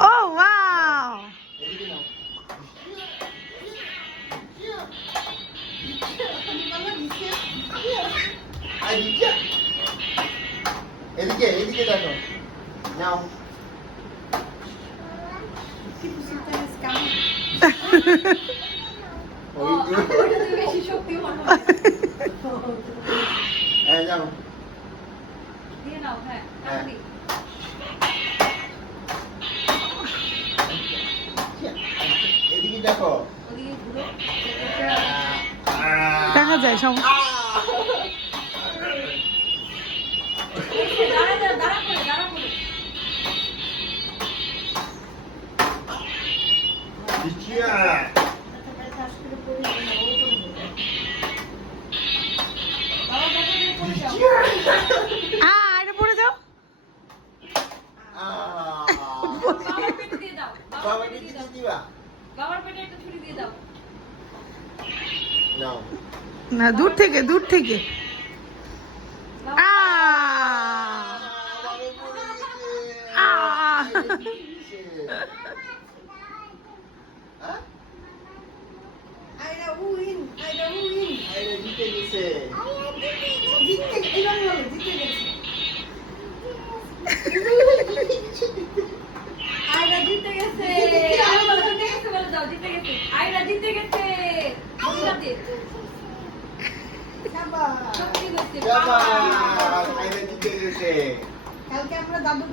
Oh wow! এদিকে এদিকে দেখো নাও বেশি শক্তি হ্যাঁ যাও দিয়ে নাও। হ্যাঁ এদিকে দেখো ওদিকে ঘুরো। দেখা যায় সমস্যা। দাঁড়া করে এটা পড়ে যাও। বাবার পেটে দিয়ে দাও। বাবার পেটে দিবা বাবার পেটে একটা ছুরি দিয়ে দাও। নাও না দূর থেকে দূর থেকে। জিতে গেছে বলে দাও। জিতে গেছে আয়রা, জিতে গেছে। কালকে আমরা দাদু